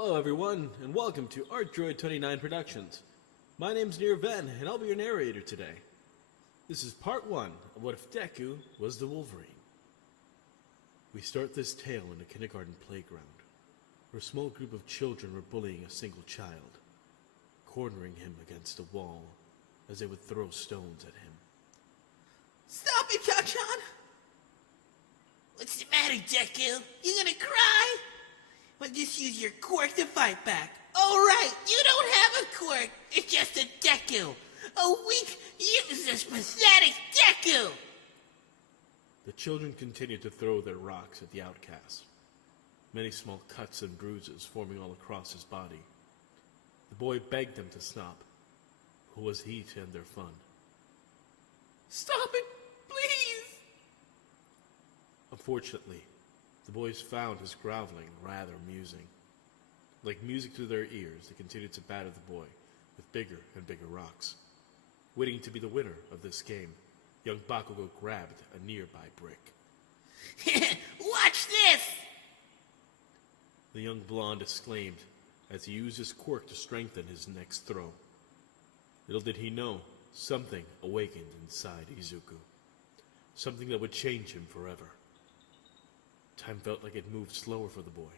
Hello everyone, and welcome to Art Droid 29 Productions. My name's NierVen, and I'll be your narrator today. This is part 1 of What If Deku Was the Wolverine. We start this tale in a kindergarten playground, where a small group of children were bullying a single child, cornering him against a wall as they would throw stones at him. Stop it, Kachan! What's the matter, Deku? You gonna cry? Well, just use your quirk to fight back. Oh, right, you don't have a quirk. It's just a Deku. A weak, useless, pathetic Deku! The children continued to throw their rocks at the outcast, many small cuts and bruises forming all across his body. The boy begged them to stop. Who was he to end their fun? Stop it, please! Unfortunately, the boys found his groveling rather amusing. Like music to their ears, they continued to batter the boy with bigger and bigger rocks. Waiting to be the winner of this game, young Bakugo grabbed a nearby brick. Watch this! The young blonde exclaimed as he used his quirk to strengthen his next throw. Little did he know, something awakened inside Izuku. Something that would change him forever. Time felt like it moved slower for the boy.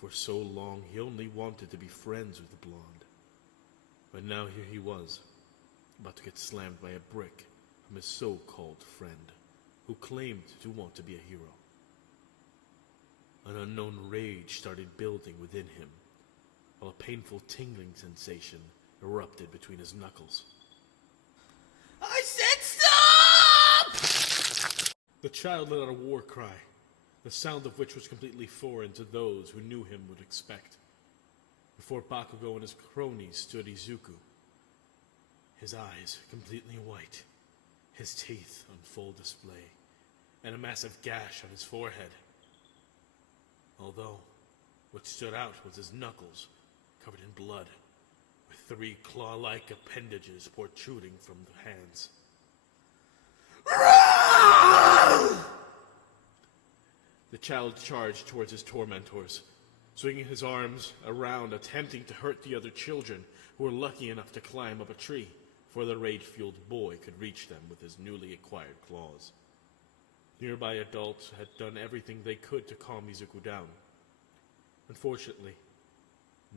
For so long, he only wanted to be friends with the blonde. But now here he was, about to get slammed by a brick from his so-called friend, who claimed to want to be a hero. An unknown rage started building within him, while a painful tingling sensation erupted between his knuckles. I said stop! The child let out a war cry, the sound of which was completely foreign to those who knew him would expect. Before Bakugo and his cronies stood Izuku, his eyes completely white, his teeth on full display, and a massive gash on his forehead. Although, what stood out was his knuckles, covered in blood, with 3 claw-like appendages protruding from the hands. The child charged towards his tormentors, swinging his arms around, attempting to hurt the other children who were lucky enough to climb up a tree, before the rage-fueled boy could reach them with his newly acquired claws. Nearby adults had done everything they could to calm Izuku down. Unfortunately,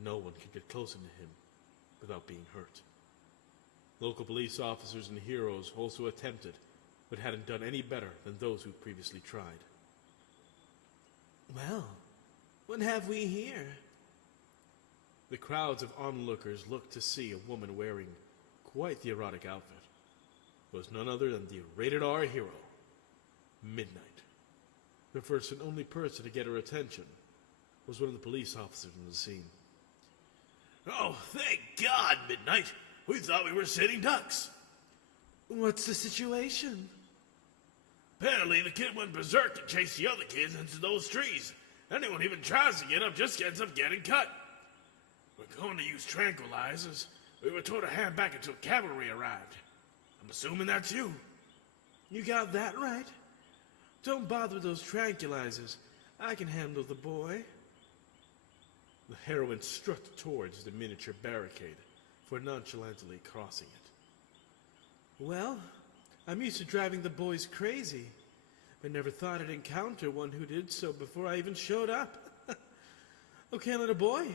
no one could get closer to him without being hurt. Local police officers and heroes also attempted, but hadn't done any better than those who previously tried. Well, what have we here? The crowds of onlookers looked to see a woman wearing quite the erotic outfit. It was none other than the rated-R hero, Midnight. The first and only person to get her attention was one of the police officers on the scene. Oh, thank God, Midnight! We thought we were sitting ducks! What's the situation? Apparently the kid went berserk and chased the other kids into those trees. Anyone even tries to get up just ends up getting cut. We're going to use tranquilizers. We were told to hand back until cavalry arrived. I'm assuming that's you. You got that right. Don't bother with those tranquilizers. I can handle the boy. The heroine strutted towards the miniature barricade, before nonchalantly crossing it. Well, I'm used to driving the boys crazy, but never thought I'd encounter one who did so before I even showed up. Okay, little boy,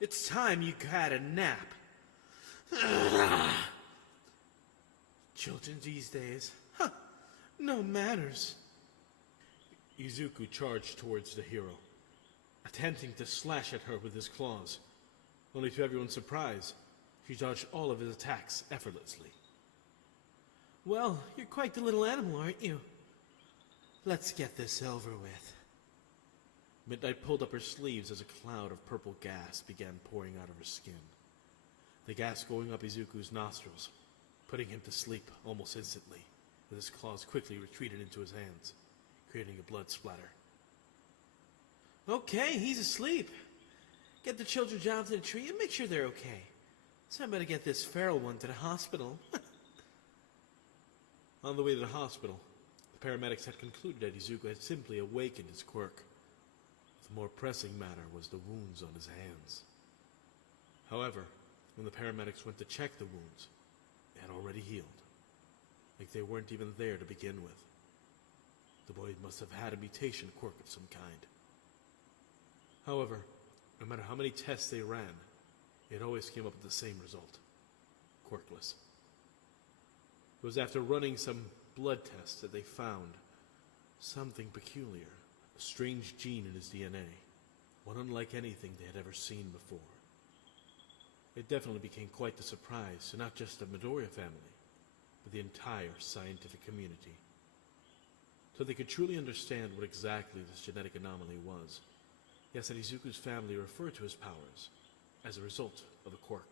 it's time you had a nap. Children these days, no manners. Izuku charged towards the hero, attempting to slash at her with his claws. Only to everyone's surprise, she dodged all of his attacks effortlessly. Well, you're quite the little animal, aren't you? Let's get this over with. Midnight pulled up her sleeves as a cloud of purple gas began pouring out of her skin. The gas going up Izuku's nostrils, putting him to sleep almost instantly, as his claws quickly retreated into his hands, creating a blood splatter. Okay, he's asleep. Get the children down to the tree and make sure they're okay. So I better get this feral one to the hospital. On the way to the hospital, the paramedics had concluded that Izuku had simply awakened his quirk. The more pressing matter was the wounds on his hands. However, when the paramedics went to check the wounds, they had already healed, like they weren't even there to begin with. The boy must have had a mutation quirk of some kind. However, no matter how many tests they ran, it always came up with the same result: quirkless. It was after running some blood tests that they found something peculiar, a strange gene in his DNA, one unlike anything they had ever seen before. It definitely became quite the surprise to not just the Midoriya family, but the entire scientific community. So they could truly understand what exactly this genetic anomaly was. Yes, that Izuku's family referred to his powers as a result of a quirk.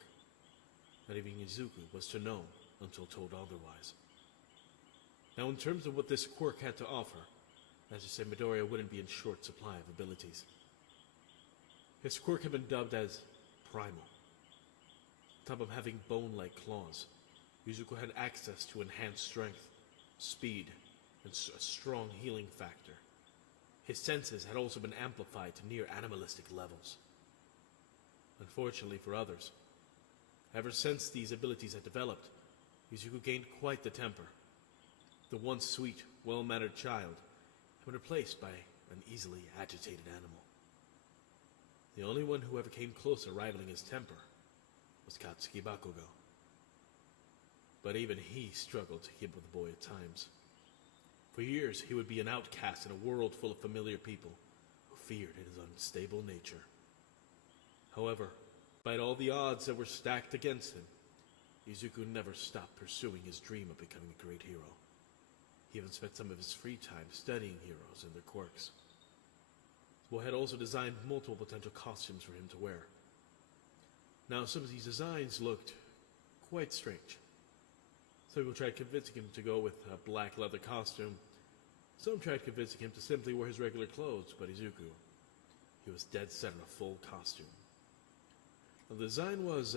Not even Izuku was to know until told otherwise. Now, in terms of what this quirk had to offer, as I said, Midoriya wouldn't be in short supply of abilities. His quirk had been dubbed as Primal. On top of having bone-like claws, Izuku had access to enhanced strength, speed, and a strong healing factor. His senses had also been amplified to near animalistic levels. Unfortunately for others, ever since these abilities had developed, Izuku gained quite the temper. The once sweet, well-mannered child had been replaced by an easily agitated animal. The only one who ever came close to rivaling his temper was Katsuki Bakugo. But even he struggled to keep up with the boy at times. For years, he would be an outcast in a world full of familiar people who feared his unstable nature. However, despite all the odds that were stacked against him, Izuku never stopped pursuing his dream of becoming a great hero. He even spent some of his free time studying heroes and their quirks. The boy had also designed multiple potential costumes for him to wear. Now, some of these designs looked quite strange. Some people tried convincing him to go with a black leather costume. Some tried convincing him to simply wear his regular clothes, but Izuku, he was dead set on a full costume. Now, the design was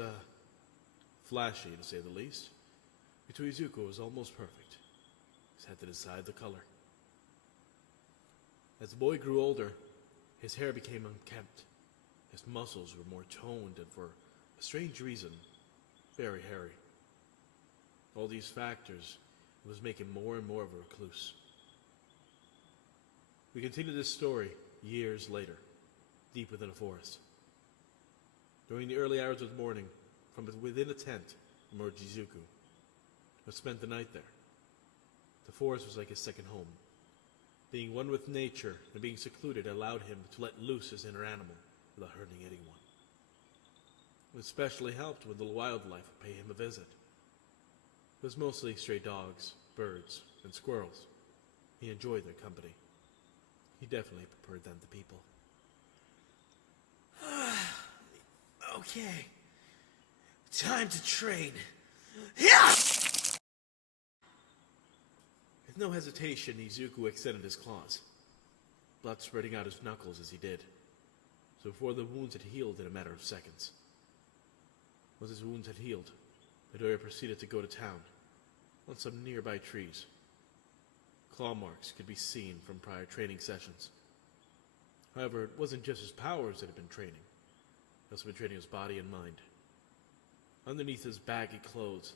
flashy, to say the least. But to Izuku, it was almost perfect. He just had to decide the color. As the boy grew older, his hair became unkempt. His muscles were more toned and, for a strange reason, very hairy. All these factors was making more and more of a recluse. We continue this story years later, deep within a forest. During the early hours of the morning, from within a tent emerged Izuku, who spent the night there. The forest was like his second home. Being one with nature and being secluded allowed him to let loose his inner animal without hurting anyone. It especially helped when the wildlife would pay him a visit. It was mostly stray dogs, birds, and squirrels. He enjoyed their company. He definitely preferred them to people. Okay. Time to train. Yeah! With no hesitation, Izuku extended his claws, blood spreading out his knuckles as he did, so before the wounds had healed in a matter of seconds. Once his wounds had healed, Midoriya proceeded to go to town, on some nearby trees. Claw marks could be seen from prior training sessions. However, it wasn't just his powers that had been training. He also been training his body and mind. Underneath his baggy clothes,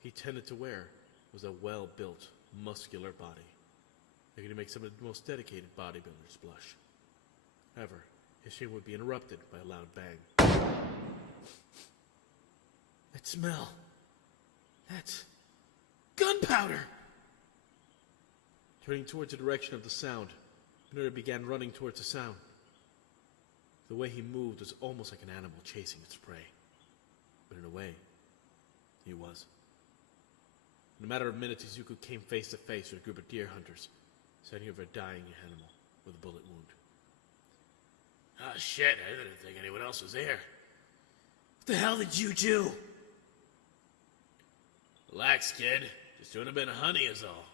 he tended to wear was a well-built, muscular body, that could make some of the most dedicated bodybuilders blush. However, his shame would be interrupted by a loud bang. That smell. That's gunpowder! Turning towards the direction of the sound, Midoriya began running towards the sound. The way he moved was almost like an animal chasing its prey. But in a way, he was. In a matter of minutes, Izuku came face to face with a group of deer hunters, standing over a dying animal with a bullet wound. Ah, shit, I didn't think anyone else was there. What the hell did you do? Relax, kid. Just doing a bit of honey is all.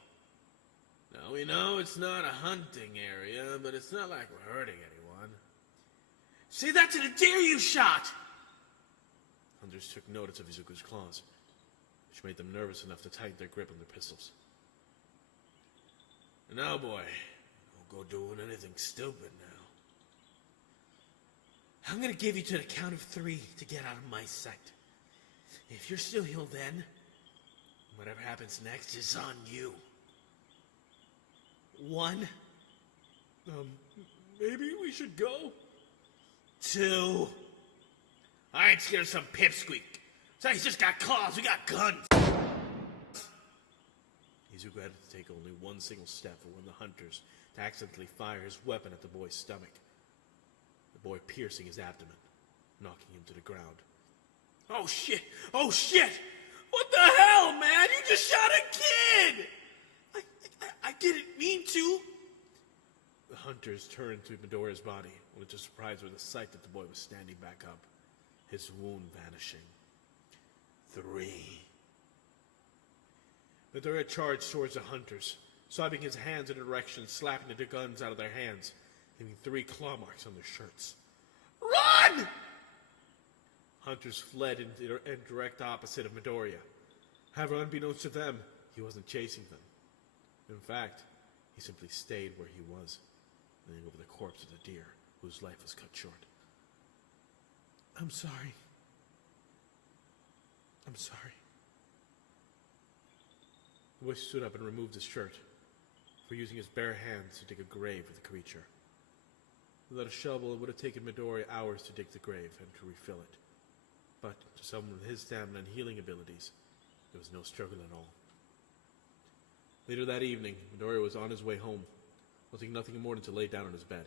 Now, we know it's not a hunting area, but it's not like we're hurting anyone. Say that to the deer you shot! Hunters took notice of Izuku's claws, which made them nervous enough to tighten their grip on their pistols. Now, boy, don't go doing anything stupid now. I'm gonna give you to the count of 3 to get out of my sight. If you're still healed then, whatever happens next is on you. 1, Maybe we should go? 2. I ain't scared of some pipsqueak. So he's just got claws, we got guns. Izuku had to take only one single step for one of the hunters to accidentally fire his weapon at the boy's stomach. The boy piercing his abdomen, knocking him to the ground. Oh shit! Oh shit! What the hell, man? You just shot a kid! I didn't mean to. The hunters turned to Midoriya's body, only to surprise with the sight that the boy was standing back up, his wound vanishing. 3. Midoriya charged towards the hunters, swiping his hands in a direction, slapping the guns out of their hands, leaving 3 claw marks on their shirts. Run! Hunters fled in direct opposite of Midoriya. However, unbeknownst to them, he wasn't chasing them. In fact, he simply stayed where he was, leaning over the corpse of the deer, whose life was cut short. I'm sorry. I'm sorry. The boy stood up and removed his shirt, for using his bare hands to dig a grave for the creature. Without a shovel, it would have taken Midoriya hours to dig the grave and to refill it. But to someone with his stamina and healing abilities, there was no struggle at all. Later that evening, Midoriya was on his way home, wanting nothing more than to lay down on his bed.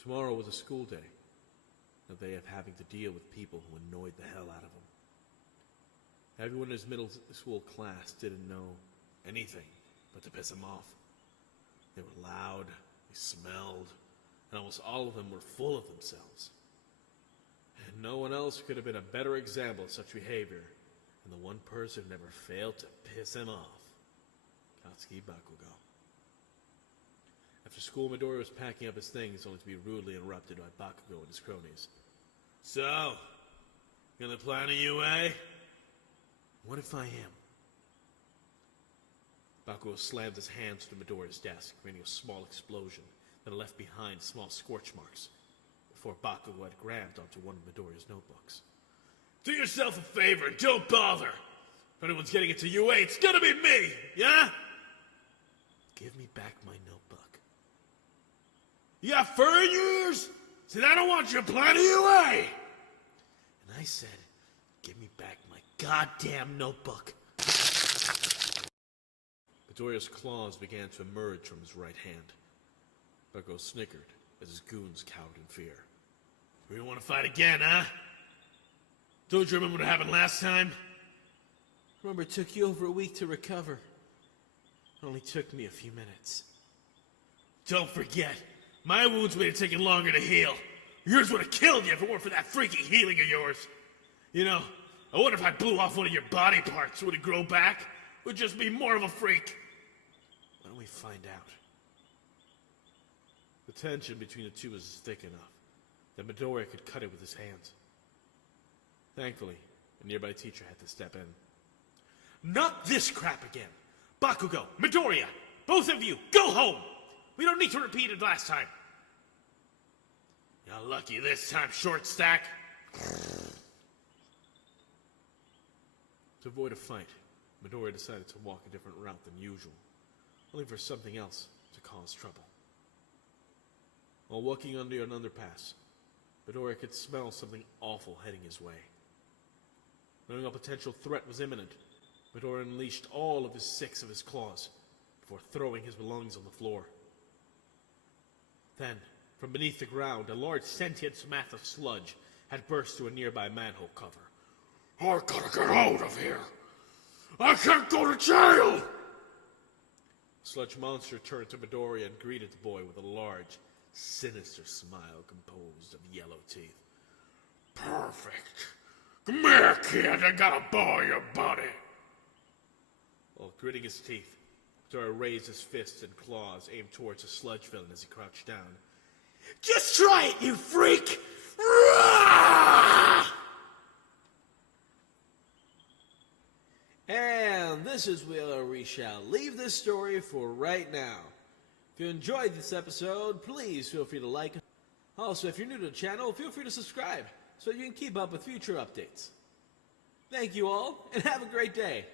Tomorrow was a school day, a day of having to deal with people who annoyed the hell out of him. Everyone in his middle school class didn't know anything but to piss him off. They were loud, they smelled, and almost all of them were full of themselves. And no one else could have been a better example of such behavior than the one person who never failed to piss him off, Katsuki Bakugo. After school, Midoriya was packing up his things, only to be rudely interrupted by Bakugo and his cronies. So, gonna plan a UA? What if I am? Bakugo slammed his hands to Midoriya's desk, creating a small explosion that left behind small scorch marks, before Bakugo had grabbed onto one of Midoriya's notebooks. Do yourself a favor and don't bother. If anyone's getting into UA, it's gonna be me, yeah? Give me back my notebook. You got fur in your ears? Said I don't want you planning UA! And I said, give me back my goddamn notebook. Midoriya's claws began to emerge from his right hand. Bakugo snickered as his goons cowered in fear. We don't want to fight again, huh? Don't you remember what happened last time? Remember, it took you over a week to recover. It only took me a few minutes. Don't forget, my wounds may have taken longer to heal. Yours would have killed you if it weren't for that freaky healing of yours. You know, I wonder if I blew off one of your body parts, would it grow back? It would just be more of a freak. Why don't we find out? The tension between the two was thick enough that Midoriya could cut it with his hands. Thankfully, a nearby teacher had to step in. Not this crap again. Bakugo, Midoriya, both of you, go home. We don't need to repeat it last time. You're lucky this time, short stack. To avoid a fight, Midoriya decided to walk a different route than usual, only for something else to cause trouble. While walking under an underpass, Midoriya could smell something awful heading his way. Knowing a potential threat was imminent, Midoriya unleashed all of his 6 of his claws before throwing his belongings on the floor. Then, from beneath the ground, a large sentient mass of sludge had burst through a nearby manhole cover. I gotta get out of here. I can't go to jail. The sludge monster turned to Midoriya and greeted the boy with a large, sinister smile composed of yellow teeth. Perfect. Come here, kid. I gotta borrow your body. While gritting his teeth, Midoriya raised his fists and claws aimed towards the sludge villain as he crouched down. Just try it, you freak! And this is where we shall leave this story for right now. If you enjoyed this episode, please feel free to like, Also, if you're new to the channel, feel free to subscribe so you can keep up with future updates. Thank you all, and have a great day.